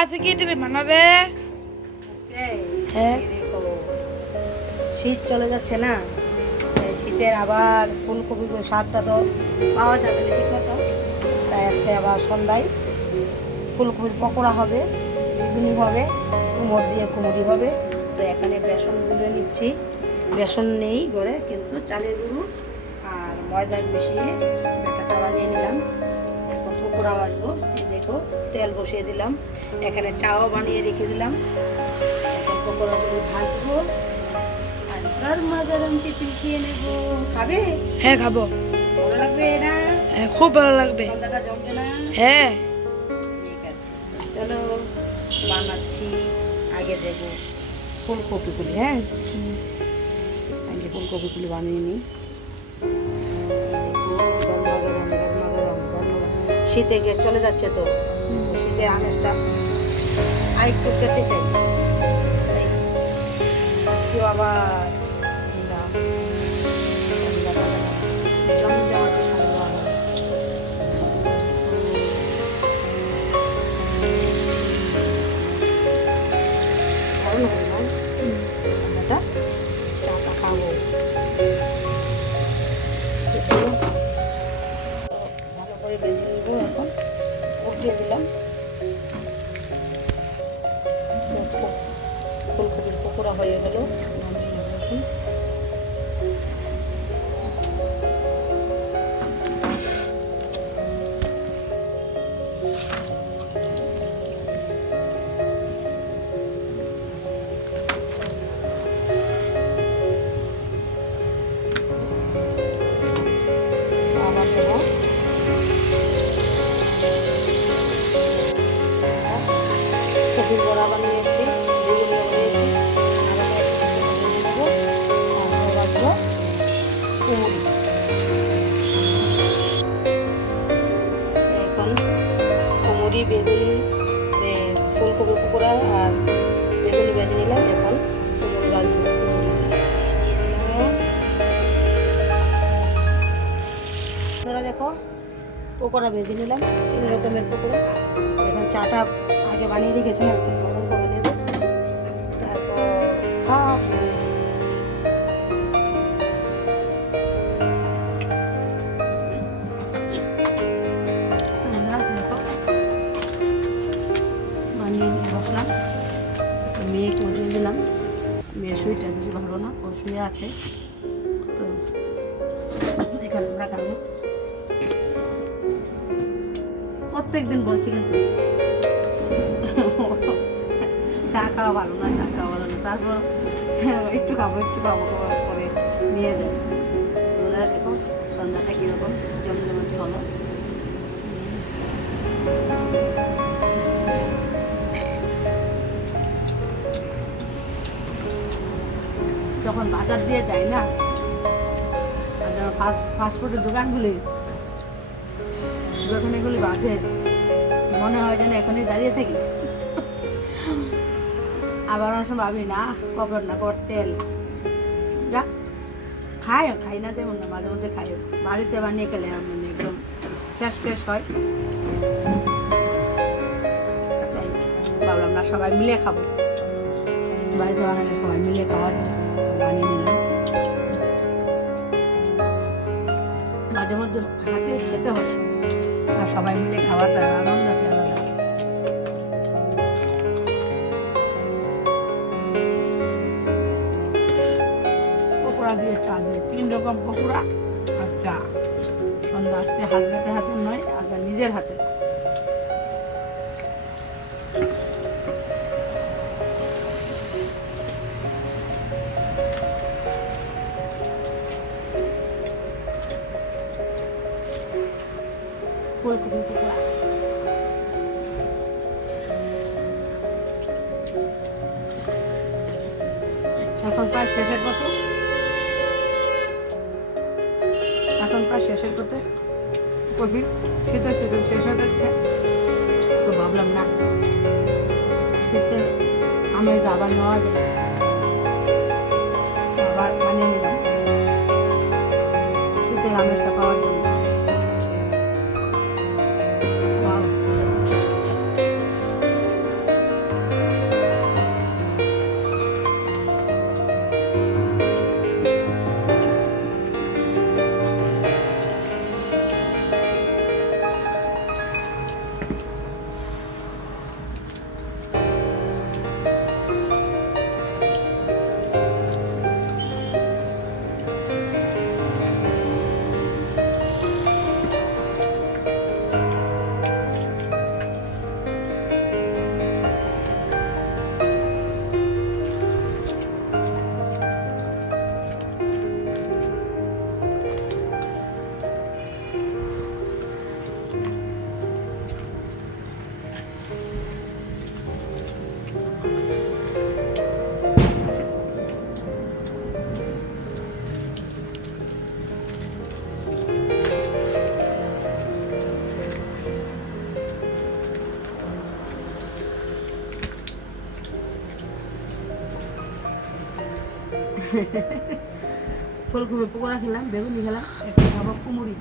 আজকে কি তুমি বানাবে? হ্যাঁ, দেখো শীত চলে যাচ্ছে না, এই শীতের আবার ফুলকপি স্বাদটা তো পাওয়া যাবে না ঠিক মতো। তাই আজকে আবার সন্ধ্যায় ফুলকপির পকোড়া হবে, বেগুনি হবে, কুমড় দিয়ে কুমড়ি হবে। তো এখানে বেসন গুলে নিচ্ছি, বেসন নেই ঘরে কিন্তু চালের গুঁড়ো আর ময়দা মিশিয়ে ব্যাটাটা বানিয়ে নিলাম। এখন পকোড়া ভাজবো, এই দেখো তেল বসিয়ে দিলাম, এখানে চাও বানিয়ে রেখে দিলাম। এখন পকোড়াগুলো ভাজবো আর গরমা গরম টিফিন খেয়ে নেবো। খাবে? হ্যাঁ খাবো। ভালো লাগবে না? হ্যাঁ, খুব ভালো লাগবে। সন্ধ্যাটা জমবে না? হ্যাঁ, ঠিক আছে, তো চলো বানাচ্ছি। আগে দেবো ফুলকপিগুলি, হ্যাঁ আগে ফুলকপিগুলি বানিয়ে নিই। শীতে গিয়ে চলে যাচ্ছে তো, শীতের আমেজটা আরেকটু পেতে চাই। তাই আজকেও আবার জমজমাটে সন্ধ্যা হবে। ভালো হবে না আমরা চাটা খাবো। ভালো করে ভেজে নেবো। এখন উঠিয়ে দিলাম, ফুলকপির পকোড়া হয়ে গেল, নামিয়ে নেবো এখন। আবার দেবো কপির বড়া বানিয়েছি, বেগুনি বানিয়েছি, আবার ভেজে নেবো। তারপর রাখবো কুমড়ি। এখন কুমড়ি, বেগুনি, ফুলকপি পকোড়া আর বেগুনি ভেজে নিলাম। এখন কুমড়ি ভাজবো, কুমড়ি দিয়ে দিলাম। আপনারা দেখো পকোড়া ভেজে নিলাম, 3 রকমের পকোড়া। এখন চাটা আগে বানিয়ে রেখেছিলাম, এখন গরম করে নেব, তারপর খাবো। দেখো বানিয়ে নিয়ে বসলাম, মেয়েকে দিয়ে দিলাম। মেয়ে শুইটা বেশি ভালো না, ও শুয়ে আছে, তো এখানে রাখাবো। প্রত্যেকদিন বলছি কিন্তু চা খাওয়া ভালো না, চা খাওয়া ভালো না, তারপর একটু খাবো খাওয়ার পরে নিয়ে যাই। ওরা দেখো সন্ধ্যাটা কীরকম জমজমাটি হলো। যখন বাজার দিয়ে যাই না, আর যখন ফাস্টফুডের দোকানগুলি যেখানেগুলি বাজে, মনে হয় যেন এখনই দাঁড়িয়ে থাকি। আবার অনেক সময় ভাবি না কবর না কবর তেল যা খাই না, যেমন না মাঝে মধ্যে খাই, বাড়িতে বানিয়ে খেলে একদম ফ্রেশ হয়। ভাবলাম না সবাই মিলে খাবো, বাড়িতে বানালে সবাই মিলে খাওয়া যায়, বানিয়ে নিলাম। মাঝে মধ্যে খেতে হয়, আর সবাই মিলে খাওয়াটা আনন্দটা আলাদা। পকোড়া দিয়ে চা দিয়ে 3 রকম পকোড়া আর চা। সন্ধ্যা আজকে হাজবেন্ডের হাতে নয়, আজ নিজের হাতে। ফুলকপি পকোড়া এখন প্রায় শেষের পথে, কপি শীতের সিজন শেষ হয়ে যাচ্ছে, তো ভাবলাম না শীতের আমের আবার নেওয়া যায়, আবার বানিয়ে নিলাম শীতের আমেজটা পাওয়ার জন্য। ফুলকপি পকোড়া খেলাম, বেগুনি খেলাম, এখন খাবো কুমুরি।